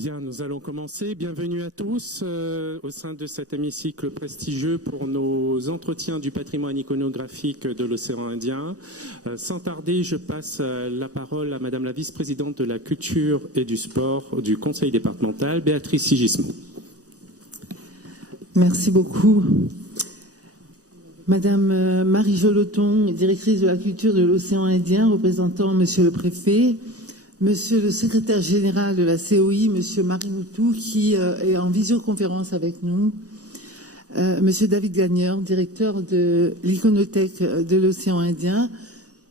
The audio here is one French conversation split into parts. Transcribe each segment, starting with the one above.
Bien, nous allons commencer. Bienvenue à tous au sein de cet hémicycle prestigieux pour nos entretiens du patrimoine iconographique de l'océan Indien. Sans tarder, je passe la parole à Madame la vice-présidente de la culture et du sport du conseil départemental, Béatrice Sigismond. Merci beaucoup. Madame Marie Joloton, directrice de la culture de l'océan Indien, représentant Monsieur le préfet, Monsieur le secrétaire général de la COI, Monsieur Marimoutou, qui est en visioconférence avec nous, Monsieur David Gagneur, directeur de l'iconothèque de l'océan Indien,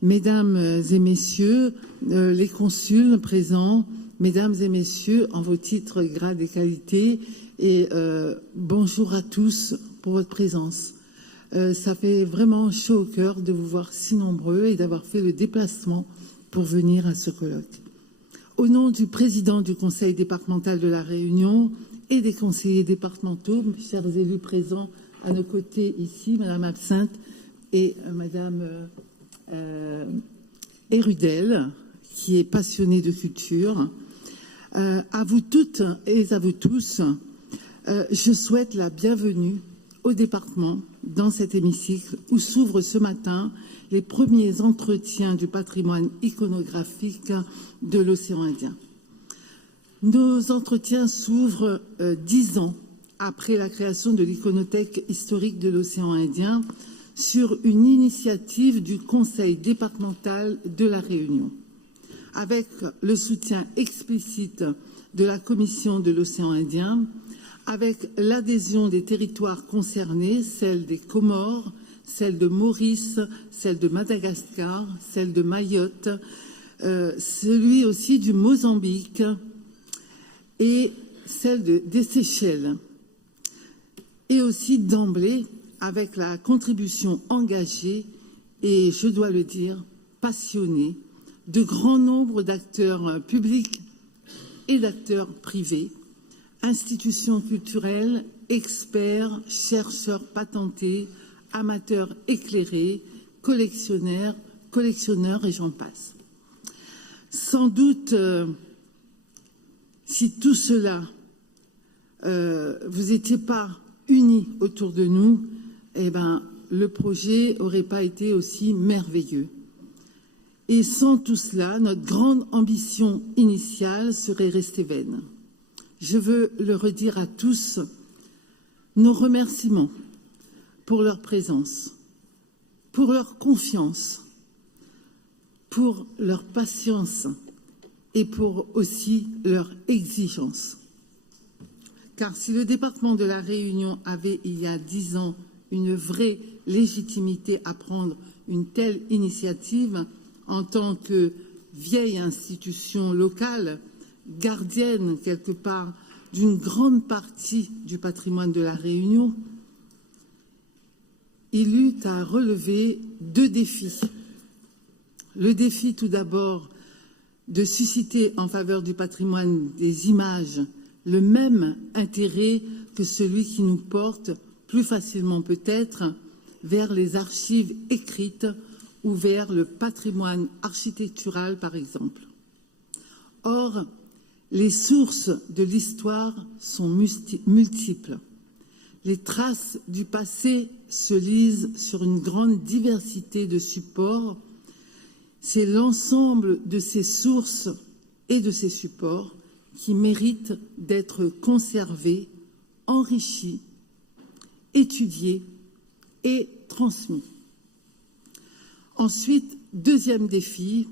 Mesdames et Messieurs les consuls présents, Mesdames et Messieurs en vos titres, grades et qualités, et bonjour à tous pour votre présence. Ça fait vraiment chaud au cœur de vous voir si nombreux et d'avoir fait le déplacement pour venir à ce colloque. Au nom du président du conseil départemental de la Réunion et des conseillers départementaux, chers élus présents à nos côtés ici, Madame Absinthe et Madame Hérudel, qui est passionnée de culture, à vous toutes et à vous tous, je souhaite la bienvenue au département dans cet hémicycle où s'ouvrent ce matin les premiers entretiens du patrimoine iconographique de l'océan Indien. Nos entretiens s'ouvrent 10 ans après la création de l'iconothèque historique de l'océan Indien sur une initiative du conseil départemental de la Réunion, avec le soutien explicite de la commission de l'océan Indien, avec l'adhésion des territoires concernés, celle des Comores, celle de Maurice, celle de Madagascar, celle de Mayotte, celui aussi du Mozambique et celle des Seychelles. Et aussi d'emblée avec la contribution engagée et, je dois le dire, passionnée de grand nombre d'acteurs publics et d'acteurs privés, institutions culturelles, experts, chercheurs patentés, amateurs éclairés, collectionneurs et j'en passe. Sans doute, si tout cela, vous n'étiez pas unis autour de nous, eh ben, le projet n'aurait pas été aussi merveilleux. Et sans tout cela, notre grande ambition initiale serait restée vaine. Je veux le redire à tous, nos remerciements pour leur présence, pour leur confiance, pour leur patience et pour aussi leur exigence. Car si le département de la Réunion avait, il y a 10 ans, une vraie légitimité à prendre une telle initiative en tant que vieille institution locale, gardienne quelque part d'une grande partie du patrimoine de la Réunion, il eut à relever 2 défis. Le défi tout d'abord de susciter en faveur du patrimoine des images le même intérêt que celui qui nous porte plus facilement peut-être vers les archives écrites ou vers le patrimoine architectural par exemple. Or, les sources de l'histoire sont multiples. Les traces du passé se lisent sur une grande diversité de supports. C'est l'ensemble de ces sources et de ces supports qui méritent d'être conservés, enrichis, étudiés et transmis. Ensuite, deuxième défi,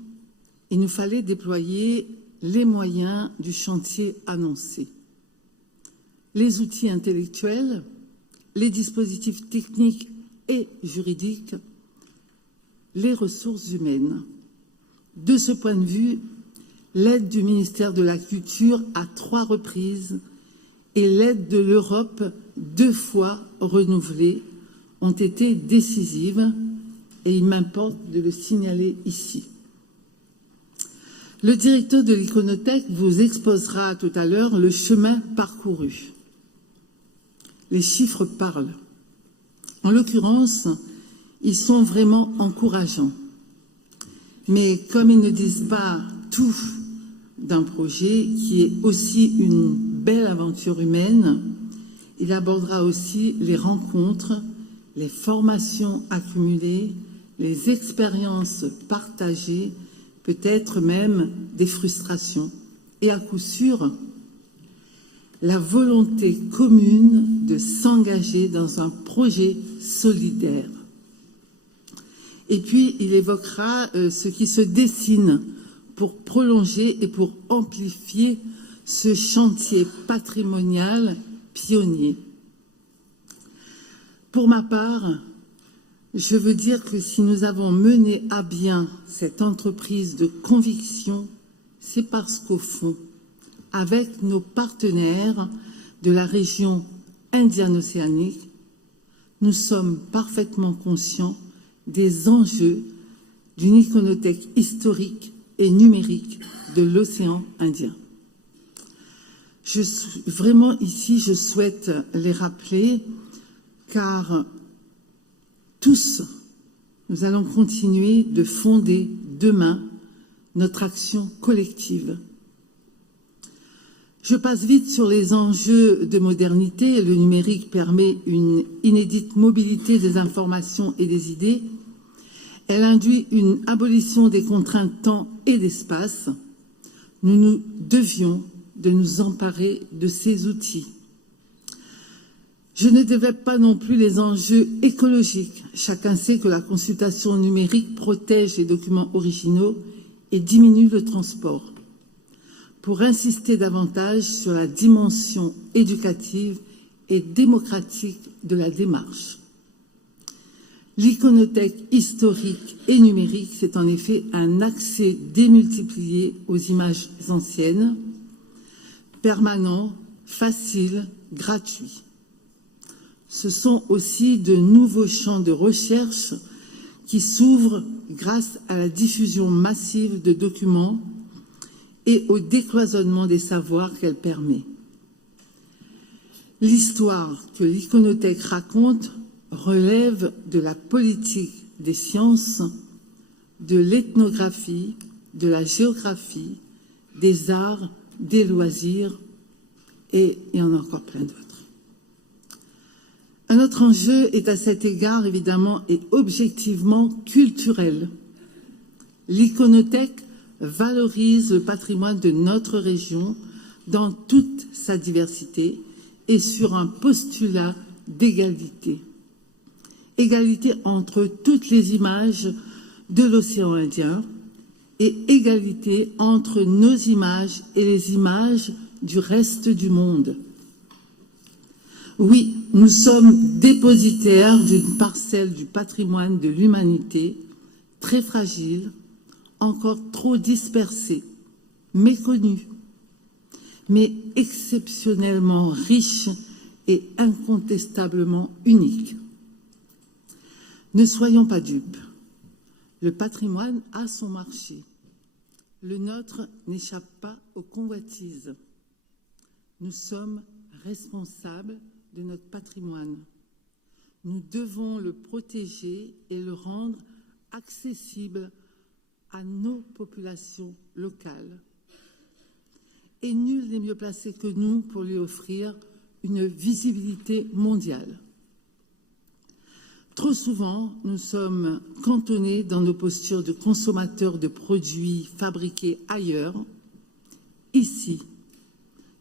il nous fallait déployer les moyens du chantier annoncé. Les outils intellectuels, les dispositifs techniques et juridiques, les ressources humaines. De ce point de vue, l'aide du ministère de la Culture à 3 reprises et l'aide de l'Europe 2 fois renouvelée ont été décisives et il m'importe de le signaler ici. Le directeur de l'iconothèque vous exposera tout à l'heure le chemin parcouru. Les chiffres parlent. En l'occurrence, ils sont vraiment encourageants. Mais comme ils ne disent pas tout d'un projet qui est aussi une belle aventure humaine. Il abordera aussi les rencontres, les formations accumulées, les expériences partagées, peut-être même des frustrations. Et à coup sûr, la volonté commune de s'engager dans un projet solidaire. Et puis, il évoquera ce qui se dessine pour prolonger et pour amplifier ce chantier patrimonial pionnier. Pour ma part, je veux dire que si nous avons mené à bien cette entreprise de conviction, c'est parce qu'au fond, avec nos partenaires de la région indienne-océanique, nous sommes parfaitement conscients des enjeux d'une iconothèque historique et numérique de l'océan Indien. Vraiment ici, je souhaite les rappeler, car tous, nous allons continuer de fonder demain notre action collective. Je passe vite sur les enjeux de modernité. Le numérique permet une inédite mobilité des informations et des idées. Elle induit une abolition des contraintes temps et d'espace. Nous nous devions de nous emparer de ces outils. Je ne développe pas non plus les enjeux écologiques. Chacun sait que la consultation numérique protège les documents originaux et diminue le transport. Pour insister davantage sur la dimension éducative et démocratique de la démarche. L'iconothèque historique et numérique, c'est en effet un accès démultiplié aux images anciennes, permanent, facile, gratuit. Ce sont aussi de nouveaux champs de recherche qui s'ouvrent grâce à la diffusion massive de documents et au décloisonnement des savoirs qu'elle permet. L'histoire que l'iconothèque raconte relève de la politique des sciences, de l'ethnographie, de la géographie, des arts, des loisirs, et il y en a encore plein d'autres. Un autre enjeu est à cet égard, évidemment, et objectivement culturel. L'iconothèque valorise le patrimoine de notre région dans toute sa diversité et sur un postulat d'égalité. Égalité entre toutes les images de l'océan Indien et égalité entre nos images et les images du reste du monde. Oui, nous sommes dépositaires d'une parcelle du patrimoine de l'humanité très fragile, encore trop dispersée, méconnue, mais exceptionnellement riche et incontestablement unique. Ne soyons pas dupes. Le patrimoine a son marché. Le nôtre n'échappe pas aux convoitises. Nous sommes responsables de notre patrimoine. Nous devons le protéger et le rendre accessible à nos populations locales. Et nul n'est mieux placé que nous pour lui offrir une visibilité mondiale. Trop souvent, nous sommes cantonnés dans nos postures de consommateurs de produits fabriqués ailleurs. Ici,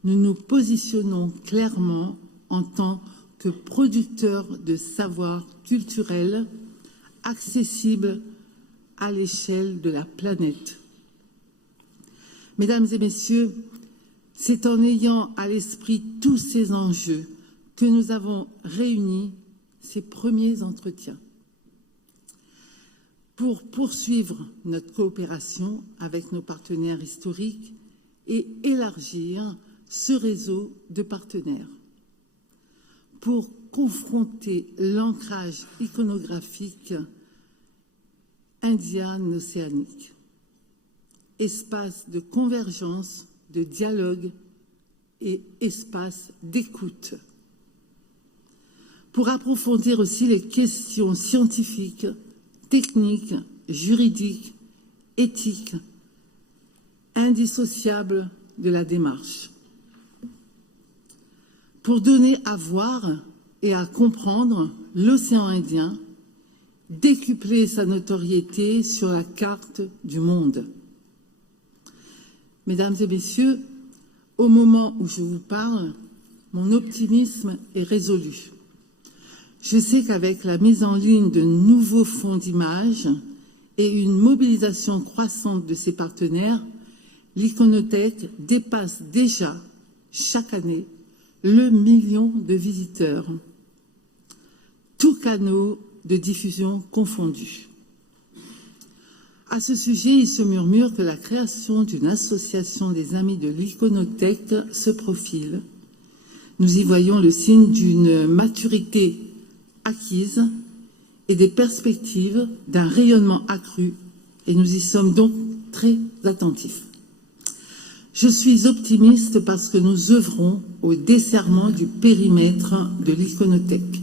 nous nous positionnons clairement en tant que producteurs de savoirs culturels accessibles à l'échelle de la planète. Mesdames et messieurs, c'est en ayant à l'esprit tous ces enjeux que nous avons réuni ces premiers entretiens pour poursuivre notre coopération avec nos partenaires historiques et élargir ce réseau de partenaires, pour confronter l'ancrage iconographique indiano-océanique, espace de convergence, de dialogue et espace d'écoute. Pour approfondir aussi les questions scientifiques, techniques, juridiques, éthiques, indissociable de la démarche. Pour donner à voir et à comprendre l'océan Indien, décupler sa notoriété sur la carte du monde. Mesdames et messieurs, au moment où je vous parle, mon optimisme est résolu. Je sais qu'avec la mise en ligne de nouveaux fonds d'images et une mobilisation croissante de ses partenaires, l'Iconothèque dépasse déjà chaque année le million de visiteurs, tous canaux de diffusion confondus. À ce sujet, il se murmure que la création d'une association des amis de l'Iconothèque se profile. Nous y voyons le signe d'une maturité acquise et des perspectives d'un rayonnement accru, et nous y sommes donc très attentifs. Je suis optimiste parce que nous œuvrons au desserrement du périmètre de l'Iconothèque.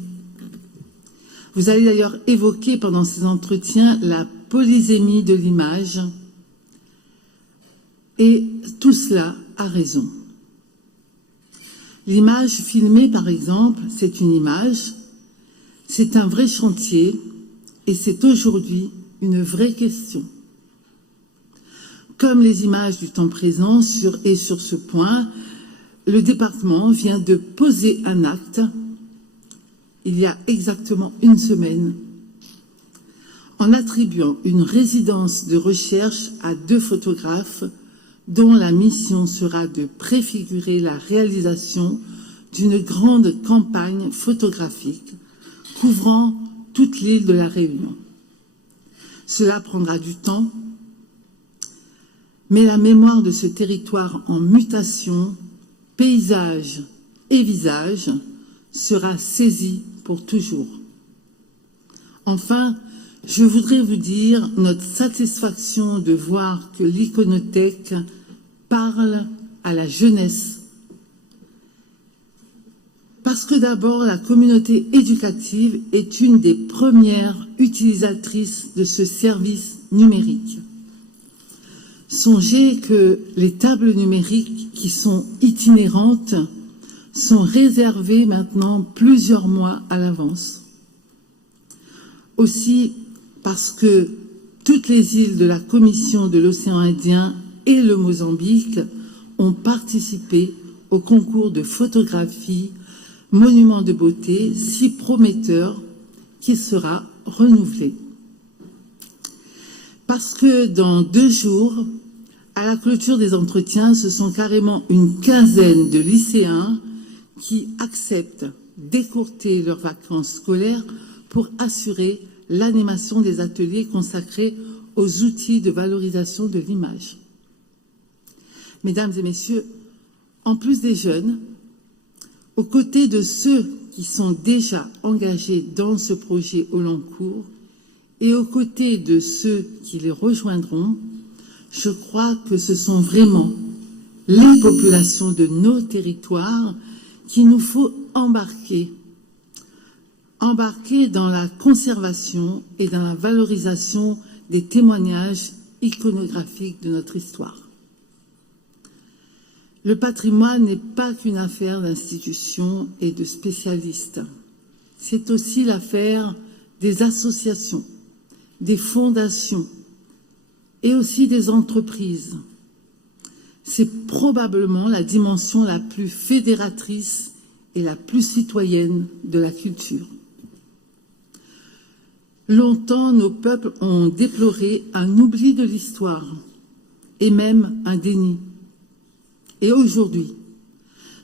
Vous allez d'ailleurs évoquer pendant ces entretiens la polysémie de l'image, et tout cela a raison. L'image filmée, par exemple, c'est une image, c'est un vrai chantier, et c'est aujourd'hui une vraie question. Comme les images du temps présent, sur ce point, le département vient de poser un acte il y a exactement une semaine, en attribuant une résidence de recherche à 2 photographes dont la mission sera de préfigurer la réalisation d'une grande campagne photographique couvrant toute l'île de la Réunion. Cela prendra du temps, mais la mémoire de ce territoire en mutation, paysage et visage, sera saisie pour toujours. Enfin, je voudrais vous dire notre satisfaction de voir que l'Iconothèque parle à la jeunesse. Parce que d'abord, la communauté éducative est une des premières utilisatrices de ce service numérique. Songez que les tables numériques qui sont itinérantes sont réservées maintenant plusieurs mois à l'avance. Aussi, parce que toutes les îles de la Commission de l'océan Indien et le Mozambique ont participé au concours de photographie Monument de beauté si prometteur qui sera renouvelé. Parce que dans 2 jours, à la clôture des entretiens, ce sont carrément une quinzaine de lycéens qui acceptent d'écourter leurs vacances scolaires pour assurer l'animation des ateliers consacrés aux outils de valorisation de l'image. Mesdames et messieurs, en plus des jeunes, aux côtés de ceux qui sont déjà engagés dans ce projet au long cours et aux côtés de ceux qui les rejoindront, je crois que ce sont vraiment les populations de nos territoires qu'il nous faut embarquer dans la conservation et dans la valorisation des témoignages iconographiques de notre histoire. Le patrimoine n'est pas qu'une affaire d'institutions et de spécialistes. C'est aussi l'affaire des associations, des fondations et aussi des entreprises. C'est probablement la dimension la plus fédératrice et la plus citoyenne de la culture. Longtemps, nos peuples ont déploré un oubli de l'histoire et même un déni. Et aujourd'hui,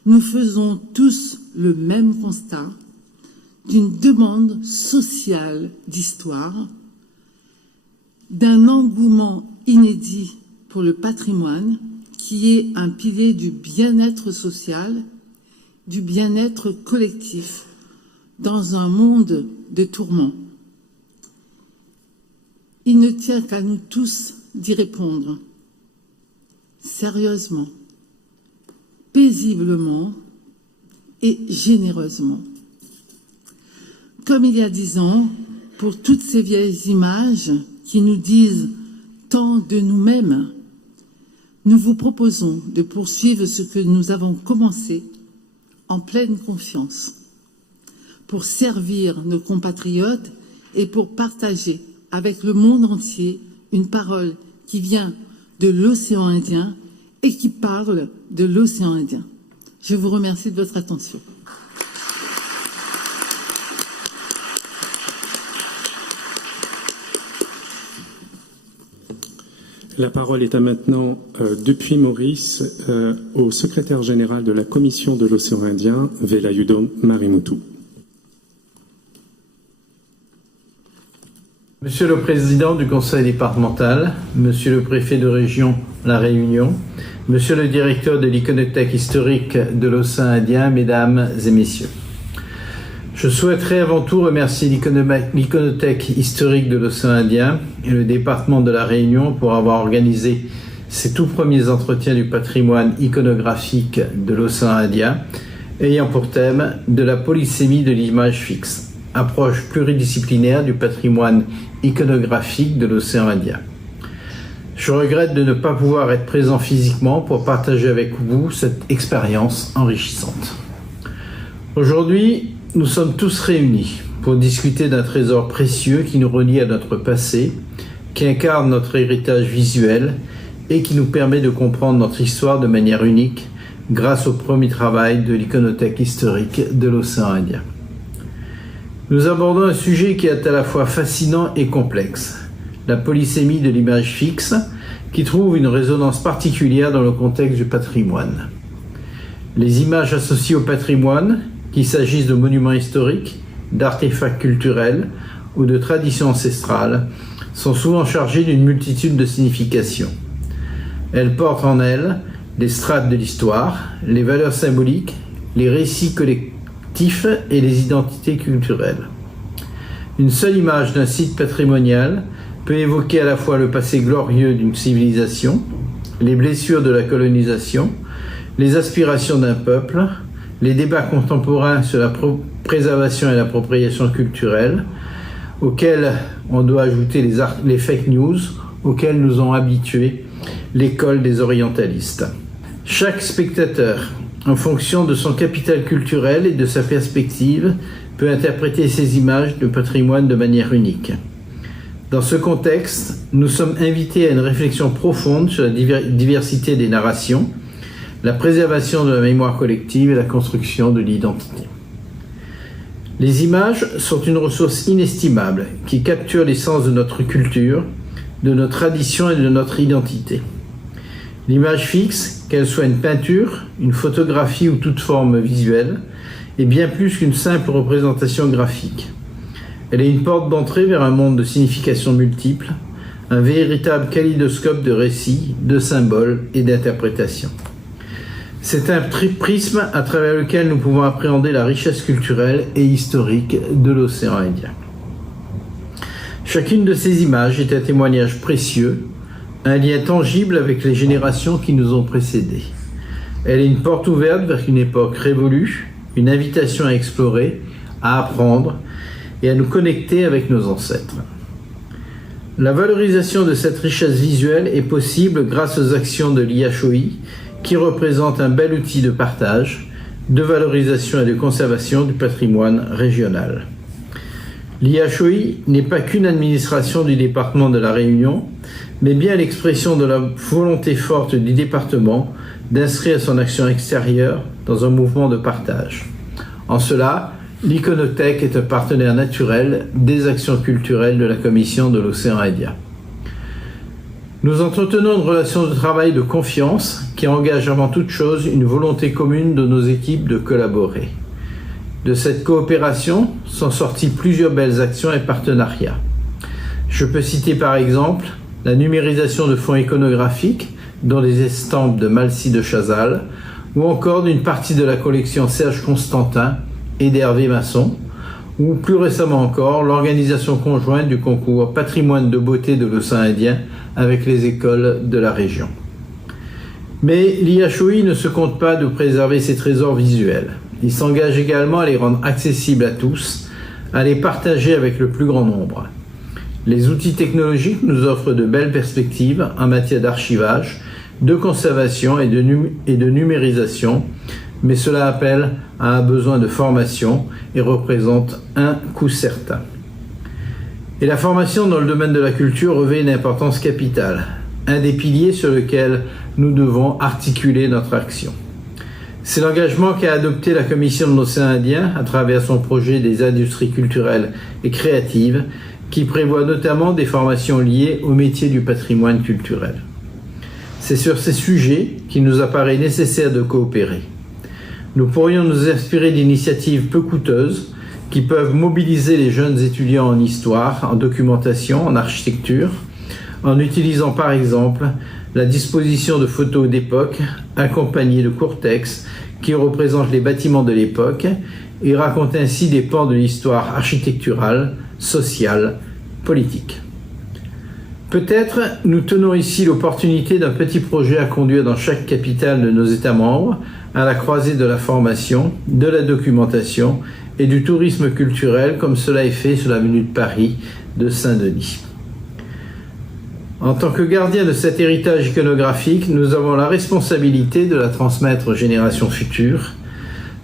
nous faisons tous le même constat d'une demande sociale d'histoire, d'un engouement inédit pour le patrimoine qui est un pilier du bien-être social, du bien-être collectif dans un monde de tourments. Il ne tient qu'à nous tous d'y répondre, sérieusement, paisiblement et généreusement. Comme il y a 10 ans, pour toutes ces vieilles images qui nous disent tant de nous-mêmes, nous vous proposons de poursuivre ce que nous avons commencé en pleine confiance, pour servir nos compatriotes et pour partager avec le monde entier une parole qui vient de l'océan Indien et qui parle de l'océan Indien. Je vous remercie de votre attention. La parole est à maintenant, depuis Maurice, au secrétaire général de la Commission de l'océan Indien, Velayudom Marimutu. Monsieur le Président du Conseil départemental, Monsieur le Préfet de région La Réunion, Monsieur le Directeur de l'Iconothèque historique de l'océan Indien, Mesdames et Messieurs. Je souhaiterais avant tout remercier l'Iconothèque historique de l'océan Indien et le département de La Réunion pour avoir organisé ces tout premiers entretiens du patrimoine iconographique de l'océan Indien, ayant pour thème de la polysémie de l'image fixe, approche pluridisciplinaire du patrimoine iconographique de l'océan Indien. Je regrette de ne pas pouvoir être présent physiquement pour partager avec vous cette expérience enrichissante. Aujourd'hui, nous sommes tous réunis pour discuter d'un trésor précieux qui nous relie à notre passé, qui incarne notre héritage visuel et qui nous permet de comprendre notre histoire de manière unique grâce au premier travail de l'Iconothèque historique de l'océan Indien. Nous abordons un sujet qui est à la fois fascinant et complexe, la polysémie de l'image fixe, qui trouve une résonance particulière dans le contexte du patrimoine. Les images associées au patrimoine, qu'il s'agisse de monuments historiques, d'artefacts culturels ou de traditions ancestrales, sont souvent chargées d'une multitude de significations. Elles portent en elles les strates de l'histoire, les valeurs symboliques, les récits collectifs et les identités culturelles. Une seule image d'un site patrimonial peut évoquer à la fois le passé glorieux d'une civilisation, les blessures de la colonisation, les aspirations d'un peuple, les débats contemporains sur la préservation et l'appropriation culturelle, auxquels on doit ajouter les fake news, auxquels nous ont habitués l'école des orientalistes. Chaque spectateur, en fonction de son capital culturel et de sa perspective, peut interpréter ces images de patrimoine de manière unique. Dans ce contexte, nous sommes invités à une réflexion profonde sur la diversité des narrations, la préservation de la mémoire collective et la construction de l'identité. Les images sont une ressource inestimable qui capture l'essence de notre culture, de nos traditions et de notre identité. L'image fixe, qu'elle soit une peinture, une photographie ou toute forme visuelle, est bien plus qu'une simple représentation graphique. Elle est une porte d'entrée vers un monde de significations multiples, un véritable kaléidoscope de récits, de symboles et d'interprétations. C'est un prisme à travers lequel nous pouvons appréhender la richesse culturelle et historique de l'océan Indien. Chacune de ces images est un témoignage précieux, un lien tangible avec les générations qui nous ont précédés. Elle est une porte ouverte vers une époque révolue, une invitation à explorer, à apprendre et à nous connecter avec nos ancêtres. La valorisation de cette richesse visuelle est possible grâce aux actions de l'IHOI, qui représente un bel outil de partage, de valorisation et de conservation du patrimoine régional. L'IHOI n'est pas qu'une administration du département de La Réunion, mais bien l'expression de la volonté forte du département d'inscrire son action extérieure dans un mouvement de partage. En cela, l'Iconothèque est un partenaire naturel des actions culturelles de la Commission de l'océan Indien. Nous entretenons une relation de travail de confiance qui engage avant toute chose une volonté commune de nos équipes de collaborer. De cette coopération sont sorties plusieurs belles actions et partenariats. Je peux citer par exemple la numérisation de fonds iconographiques, dont les estampes de Malcy de Chazal, ou encore d'une partie de la collection Serge Constantin et d'Hervé Masson, ou plus récemment encore l'organisation conjointe du concours Patrimoine de beauté de l'océan Indien avec les écoles de la région. Mais l'IHOI ne se compte pas de préserver ces trésors visuels. Il s'engage également à les rendre accessibles à tous, à les partager avec le plus grand nombre. Les outils technologiques nous offrent de belles perspectives en matière d'archivage, de conservation et de numérisation, mais cela appelle à un besoin de formation et représente un coût certain. Et la formation dans le domaine de la culture revêt une importance capitale, un des piliers sur lequel nous devons articuler notre action. C'est l'engagement qu'a adopté la Commission de l'Océan Indien à travers son projet des industries culturelles et créatives, qui prévoit notamment des formations liées au métier du patrimoine culturel. C'est sur ces sujets qu'il nous apparaît nécessaire de coopérer. Nous pourrions nous inspirer d'initiatives peu coûteuses qui peuvent mobiliser les jeunes étudiants en histoire, en documentation, en architecture, en utilisant par exemple la disposition de photos d'époque accompagnées de courts textes qui représentent les bâtiments de l'époque et racontent ainsi des pans de l'histoire architecturale, sociale, politique. Peut-être nous tenons ici l'opportunité d'un petit projet à conduire dans chaque capitale de nos États membres, à la croisée de la formation, de la documentation et du tourisme culturel, comme cela est fait sur l'avenue de Paris de Saint-Denis. En tant que gardien de cet héritage iconographique, nous avons la responsabilité de la transmettre aux générations futures.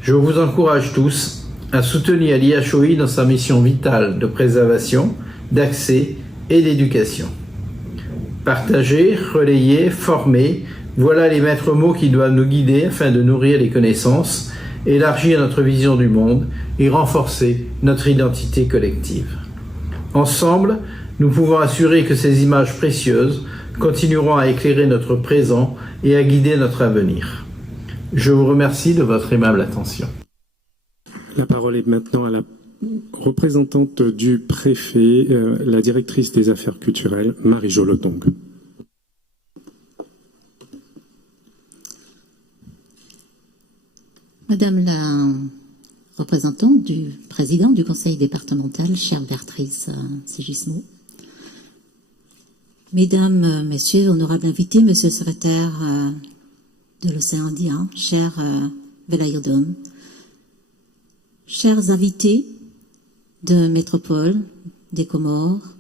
Je vous encourage tous à soutenir l'IHOI dans sa mission vitale de préservation, d'accès et d'éducation. Partager, relayer, former, voilà les maîtres mots qui doivent nous guider afin de nourrir les connaissances, élargir notre vision du monde et renforcer notre identité collective. Ensemble, nous pouvons assurer que ces images précieuses continueront à éclairer notre présent et à guider notre avenir. Je vous remercie de votre aimable attention. La parole est maintenant à la représentante du préfet, la directrice des affaires culturelles, Marie-Jo Lotong. Madame la représentante du président du conseil départemental, chère Béatrice Sigismond, Mesdames, Messieurs, honorables invités, Monsieur le secrétaire de l'Océan Indien, cher Velayudom, chers invités de métropole, des Comores,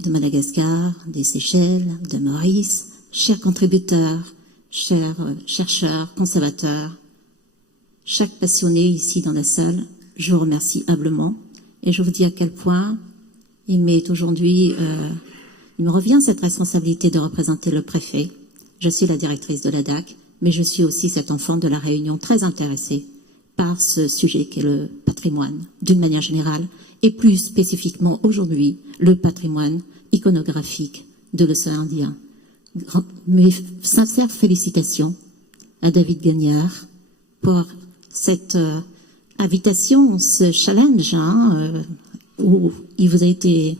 de Madagascar, des Seychelles, de Maurice, chers contributeurs, chers chercheurs, conservateurs, chaque passionné ici dans la salle, je vous remercie humblement et je vous dis à quel point il me revient cette responsabilité de représenter le préfet. Je suis la directrice de la DAC, mais je suis aussi cet enfant de la Réunion très intéressé par ce sujet qu'est le patrimoine, d'une manière générale, et plus spécifiquement aujourd'hui, le patrimoine iconographique de l'océan Indien. Mes sincères félicitations à David Gagnard pour cette invitation, ce challenge, où il vous a été...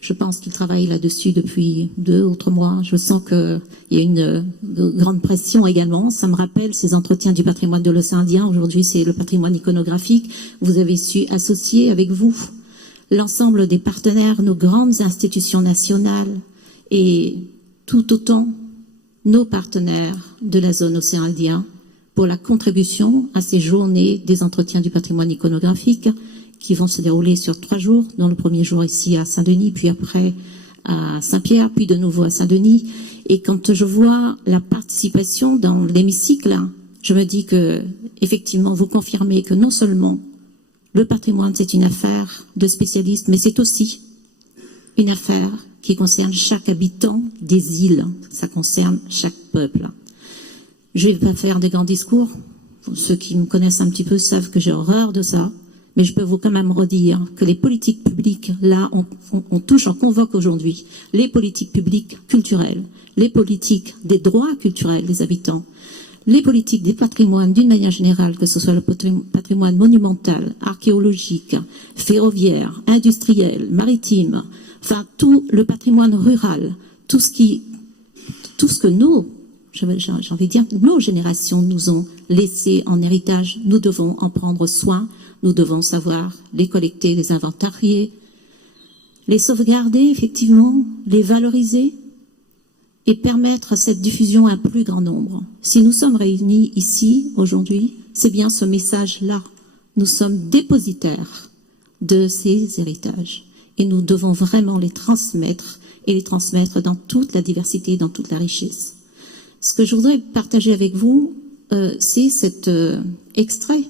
Je pense qu'il travaille là-dessus depuis 2 ou 3 mois. Je sens qu'il y a une grande pression également. Ça me rappelle ces entretiens du patrimoine de l'océan Indien. Aujourd'hui, c'est le patrimoine iconographique. Vous avez su associer avec vous l'ensemble des partenaires, nos grandes institutions nationales et tout autant nos partenaires de la zone océan Indien pour la contribution à ces journées des entretiens du patrimoine iconographique qui vont se dérouler sur 3 jours, dont le premier jour ici à Saint-Denis, puis après à Saint-Pierre, puis de nouveau à Saint-Denis. Et quand je vois la participation dans l'hémicycle, je me dis que, effectivement, vous confirmez que non seulement le patrimoine, c'est une affaire de spécialistes, mais c'est aussi une affaire qui concerne chaque habitant des îles. Ça concerne chaque peuple. Je ne vais pas faire des grands discours. Ceux qui me connaissent un petit peu savent que j'ai horreur de ça. Mais je peux vous quand même redire que les politiques publiques, là, on convoque aujourd'hui les politiques publiques culturelles, les politiques des droits culturels des habitants, les politiques des patrimoines d'une manière générale, que ce soit le patrimoine monumental, archéologique, ferroviaire, industriel, maritime, enfin tout le patrimoine rural, tout ce que j'ai envie de dire, nos générations nous ont laissé en héritage, nous devons en prendre soin. Nous devons savoir les collecter, les inventarier, les sauvegarder, effectivement, les valoriser et permettre cette diffusion à un plus grand nombre. Si nous sommes réunis ici, aujourd'hui, c'est bien ce message-là. Nous sommes dépositaires de ces héritages et nous devons vraiment les transmettre et les transmettre dans toute la diversité, dans toute la richesse. Ce que je voudrais partager avec vous, c'est cet extrait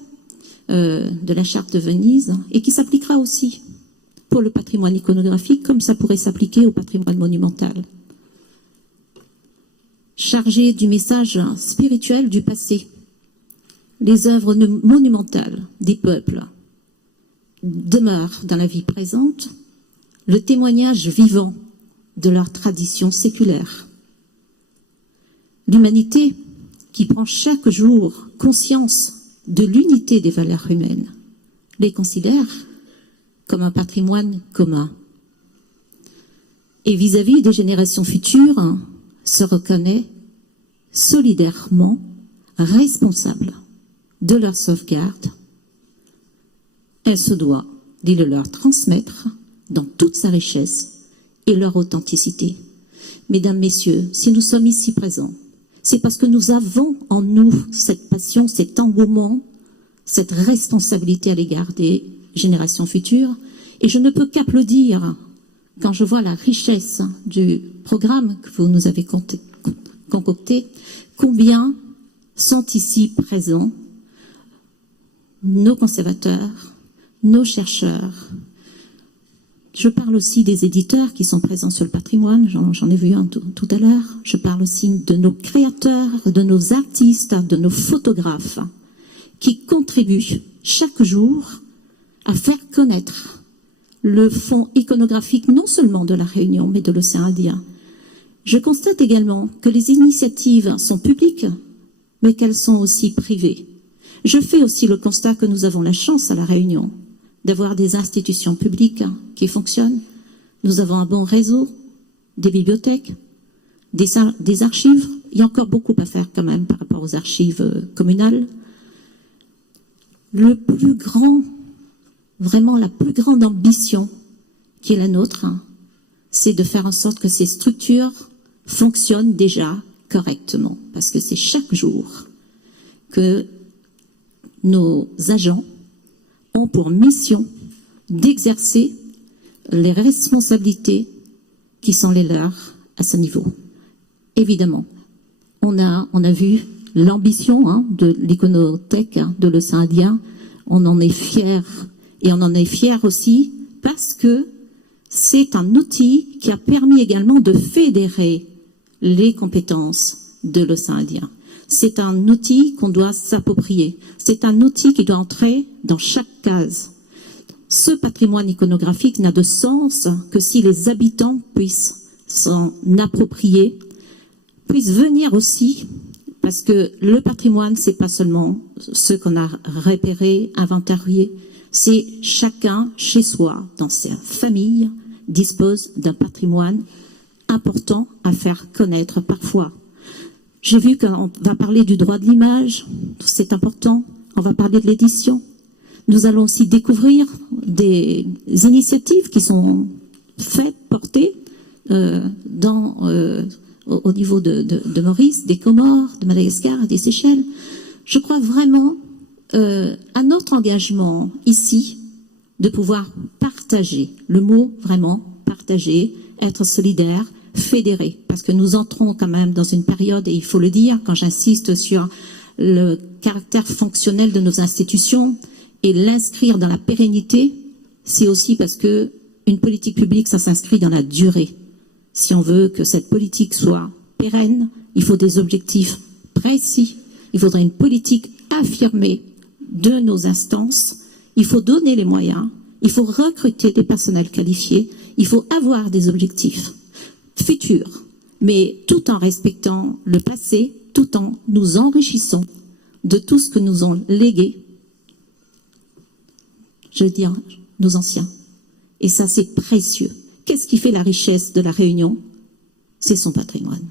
de la Charte de Venise, et qui s'appliquera aussi pour le patrimoine iconographique, comme ça pourrait s'appliquer au patrimoine monumental. Chargé du message spirituel du passé, les œuvres monumentales des peuples demeurent dans la vie présente le témoignage vivant de leur tradition séculaire. L'humanité, qui prend chaque jour conscience de l'unité des valeurs humaines, les considère comme un patrimoine commun. Et vis-à-vis des générations futures, se reconnaît solidairement responsable de leur sauvegarde. Elle se doit de le leur transmettre dans toute sa richesse et leur authenticité. Mesdames, Messieurs, si nous sommes ici présents, c'est parce que nous avons en nous cette passion, cet engouement, cette responsabilité à l'égard des générations futures. Et je ne peux qu'applaudir quand je vois la richesse du programme que vous nous avez concocté, combien sont ici présents nos conservateurs, nos chercheurs. Je parle aussi des éditeurs qui sont présents sur le patrimoine, j'en ai vu un tout à l'heure. Je parle aussi de nos créateurs, de nos artistes, de nos photographes, qui contribuent chaque jour à faire connaître le fonds iconographique non seulement de la Réunion, mais de l'océan Indien. Je constate également que les initiatives sont publiques, mais qu'elles sont aussi privées. Je fais aussi le constat que nous avons la chance à la Réunion d'avoir des institutions publiques qui fonctionnent. Nous avons un bon réseau, des bibliothèques, des archives. Il y a encore beaucoup à faire quand même par rapport aux archives communales. Le plus grand, vraiment la plus grande ambition qui est la nôtre, c'est de faire en sorte que ces structures fonctionnent déjà correctement. Parce que c'est chaque jour que nos agents ont pour mission d'exercer les responsabilités qui sont les leurs à ce niveau. Évidemment, on a vu l'ambition de l'iconothèque de l'océan Indien. On en est fiers, et on en est fiers aussi parce que c'est un outil qui a permis également de fédérer les compétences de l'océan Indien. C'est un outil qu'on doit s'approprier. C'est un outil qui doit entrer dans chaque case. Ce patrimoine iconographique n'a de sens que si les habitants puissent s'en approprier, puissent venir aussi, parce que le patrimoine, c'est pas seulement ce qu'on a repéré, inventarié, c'est chacun chez soi, dans sa famille, dispose d'un patrimoine important à faire connaître parfois. J'ai vu qu'on va parler du droit de l'image, c'est important. On va parler de l'édition. Nous allons aussi découvrir des initiatives qui sont faites, portées au niveau de Maurice, des Comores, de Madagascar et des Seychelles. Je crois vraiment à notre engagement ici de pouvoir partager, le mot vraiment partager, être solidaire, fédérer, parce que nous entrons quand même dans une période, et il faut le dire, quand j'insiste sur le caractère fonctionnel de nos institutions et l'inscrire dans la pérennité, c'est aussi parce que une politique publique, ça s'inscrit dans la durée. Si on veut que cette politique soit pérenne, il faut des objectifs précis, il faudrait une politique affirmée de nos instances, il faut donner les moyens, il faut recruter des personnels qualifiés, il faut avoir des objectifs futurs, mais tout en respectant le passé, tout en nous enrichissant de tout ce que nous ont légué, je veux dire, nos anciens. Et ça, c'est précieux. Qu'est-ce qui fait la richesse de la Réunion? C'est son patrimoine.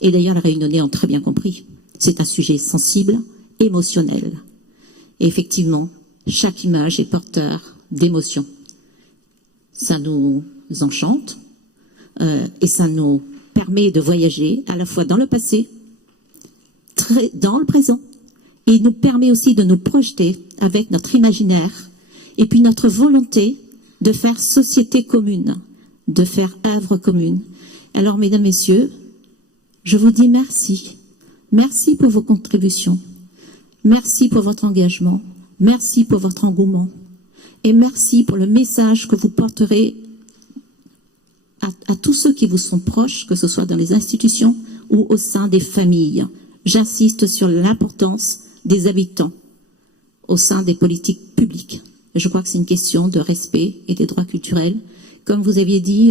Et d'ailleurs, les Réunionnais ont très bien compris. C'est un sujet sensible, émotionnel. Et effectivement, chaque image est porteur d'émotions. Ça nous enchante et ça nous permet de voyager à la fois dans le passé, dans le présent, et il nous permet aussi de nous projeter avec notre imaginaire et puis notre volonté de faire société commune, de faire œuvre commune. Alors, mesdames, messieurs, je vous dis merci Merci pour vos contributions. Merci pour votre engagement. Merci pour votre engouement. Et merci pour le message que vous porterez à tous ceux qui vous sont proches, que ce soit dans les institutions ou au sein des familles. J'insiste sur l'importance des habitants au sein des politiques publiques. Et je crois que c'est une question de respect et des droits culturels. Comme vous aviez dit,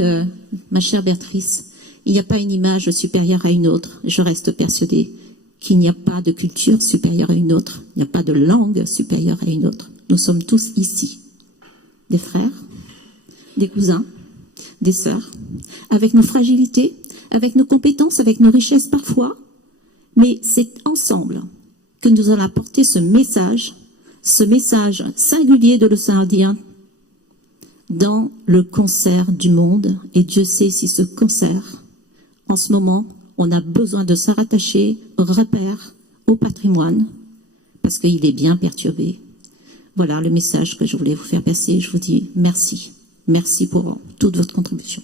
ma chère Béatrice, il n'y a pas une image supérieure à une autre. Je reste persuadée qu'il n'y a pas de culture supérieure à une autre. Il n'y a pas de langue supérieure à une autre. Nous sommes tous ici, des frères, des cousins, des sœurs, avec nos fragilités, avec nos compétences, avec nos richesses parfois. Mais c'est ensemble que nous allons apporter ce message singulier de l'océan Indien dans le concert du monde. Et Dieu sait si ce concert, en ce moment, on a besoin de se rattacher au repère, au patrimoine, parce qu'il est bien perturbé. Voilà le message que je voulais vous faire passer. Je vous dis merci. Merci pour toute votre contribution.